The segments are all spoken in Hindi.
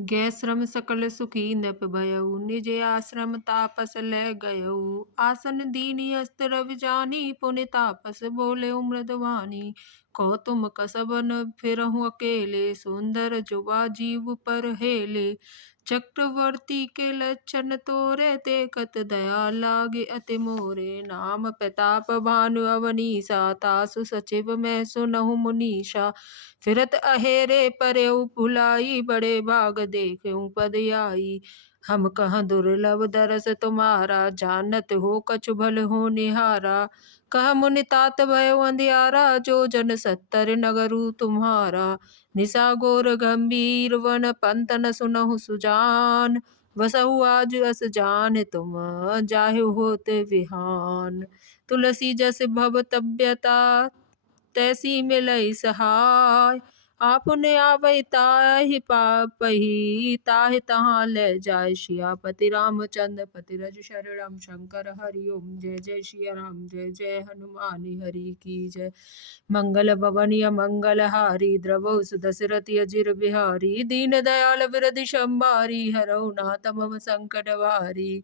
गै श्रम सकल सुखी नप भयउ निज आश्रम तापस ले गयउ। आसन दीनी अस्त्र रवि जानी पुनि तापस बोले मृदवानी। कहो तुम कसबन फिरहु अकेले सुंदर जुबा जीव पर हेले। चक्रवर्ती के लक्षण तोरे देखत दया लागे अति मोरे। नाम प्रताप भानु अवनीसा तासु सचिव मैं सुनहु मुनीषा। फिरत अहेरे परयउ भुलाई बड़े भाग देखेउ पद आई। हम कहाँ दुर्लभ दरस तुम्हारा जानत हो कछु भल हो निहारा। कह मुनि तात भयो अंधियारा जो जन 70 नगरु तुम्हारा। निशा घोर गंभीर वन पंत न सुनहु सुजान। वसहु आज अस जान तुम जाहे होते विहान। तुलसी जस भव तब्यता तैसी मिलई सहाय। आपने आवै ताहि पापहि ताहि तहाँ ले जाय। सियापति रामचंद्र पति रज शरणम शंकर हरि ओम। जय जय सिया राम जय जय हनुमान हरि की जय। मंगल भवन मंगल हारी द्रवहु दशरथ अजिर बिहारी। दीन दयाल विरधि संभारी हरहु नाथ मम संकट भारी।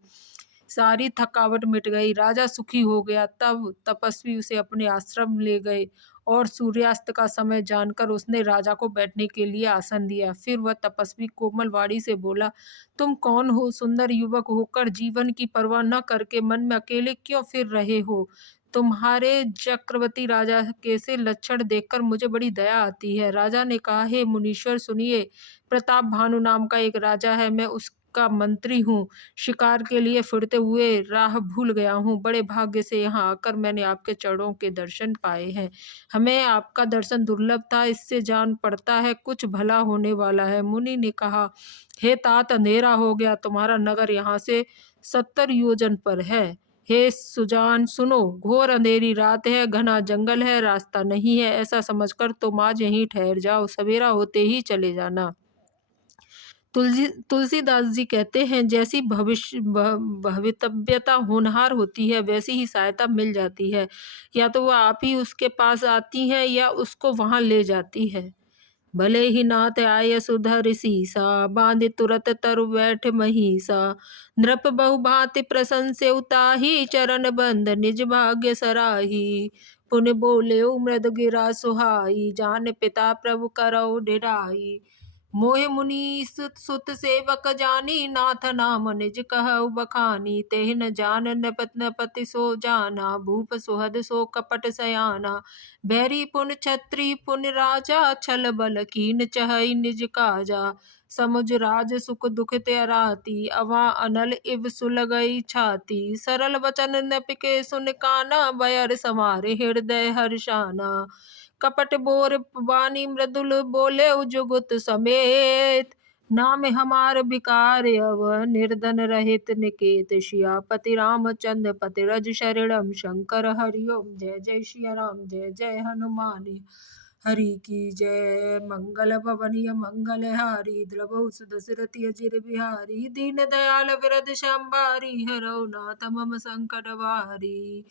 सारी थकावट मिट गई, राजा सुखी हो गया। तब तपस्वी उसे अपने आश्रम ले गए और सूर्यास्त का समय जानकर उसने राजा को बैठने के लिए आसन दिया। फिर वह तपस्वी कोमल वाणी से बोला, तुम कौन हो? सुंदर युवक होकर जीवन की परवाह न करके मन में अकेले क्यों फिर रहे हो? तुम्हारे चक्रवर्ती राजा के से लक्षण देखकर मुझे बड़ी दया आती है। राजा ने कहा, हे मुनीश्वर सुनिए, प्रताप भानु नाम का एक राजा है, मैं उसका मंत्री हूँ। शिकार के लिए फिरते हुए राह भूल गया हूँ। बड़े भाग्य से यहाँ आकर मैंने आपके चरणों के दर्शन पाए हैं। हमें आपका दर्शन दुर्लभ था, इससे जान पड़ता है कुछ भला होने वाला है। मुनि ने कहा, हे तात, अंधेरा हो गया, तुम्हारा नगर यहाँ से 70 योजन पर है। हे सुजान सुनो, घोर अंधेरी रात है, घना जंगल है, रास्ता नहीं है। ऐसा समझकर तुम आज यहीं ठहर जाओ, सवेरा होते ही चले जाना। तुलसीदास जी कहते हैं, जैसी भवितव्यता होनहार होती है वैसी ही सहायता मिल जाती है। या तो वह आप ही उसके पास आती हैं या उसको वहां ले जाती है। भले ही नाथ आय सुधर सीसा बांधे तुरत तरु बैठ महिषा। नृप बहु भांति प्रशंसे उताही चरण बंद निज भाग्य सराही। पुन बोले मृद गिरा सुहाई जान पिता प्रभु करौ निराई। मोहि मुनि सुत सेवक जानी नाथ नाम निज कहु बखानी। तेहि न जान नपति सो जाना भूप सुहद सो कपट सयाना। बैरी पुन छत्री पुन राजा छल बल कीन चहई निज काजा। समुझ राज सुख दुख त्याराती अवा अनल इव सुलगई छाती। सरल वचन नपिके सुन काना बयर समारे हृदय हर्षाना। कपट बोर वाणी मृदुल बोले जुगुत समेत। नाम हमार विकार अव निर्धन रहित निकेत। सियापति रामचंद्र पति रज शरणम शंकर हरि ओम। जय जय सिया राम जय जय हनुमान हरि की जय। मंगल भवन मंगल हारी द्रवहु दशरथ अजिर बिहारी। दीन दयाल विरध संभारी हरौ नाथ मम संकट भारी।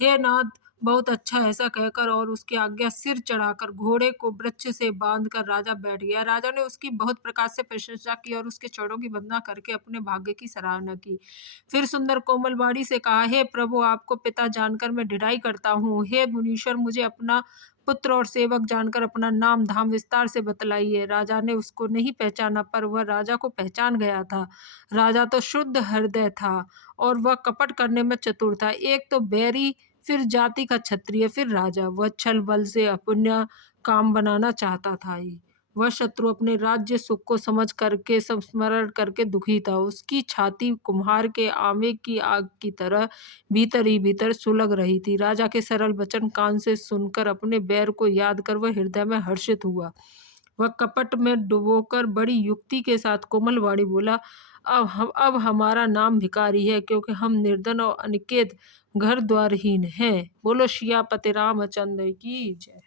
हे नाथ, बहुत अच्छा, ऐसा कहकर और उसकी आज्ञा सिर चढ़ाकर घोड़े को वृक्ष से बांधकर राजा बैठ गया। राजा ने उसकी बहुत प्रकार से प्रशंसा की और उसके चरणों की वंदना करके अपने भाग्य की सराहना की। फिर सुंदर कोमल वाणी से कहा, हे प्रभु, आपको पिता जानकर मैं ढिठाई करता हूँ। हे मुनीश्वर, मुझे अपना पुत्र और सेवक जानकर अपना नाम धाम विस्तार से बतलाइए। राजा ने उसको नहीं पहचाना, पर वह राजा को पहचान गया था। राजा तो शुद्ध हृदय था और वह कपट करने में चतुर था। एक तो बैरी, फिर जाति का क्षत्रिय, फिर राजा। वह छल बल से अपना काम बनाना चाहता था ही। वह शत्रु अपने राज्य सुख को समझ करके संस्मरण करके दुखी था। उसकी छाती कुम्हार के आमे की आग की तरह भीतर ही भीतर सुलग रही थी। राजा के सरल वचन कान से सुनकर अपने बैर को याद कर वह हृदय में हर्षित हुआ। वह कपट में डुबोकर बड़ी युक्ति के साथ कोमल वाणी बोला, अब हमारा नाम भिखारी है, क्योंकि हम निर्धन और अनिकेत घर द्वारहीन हैं। बोलो सियापति रामचंद्र की जय।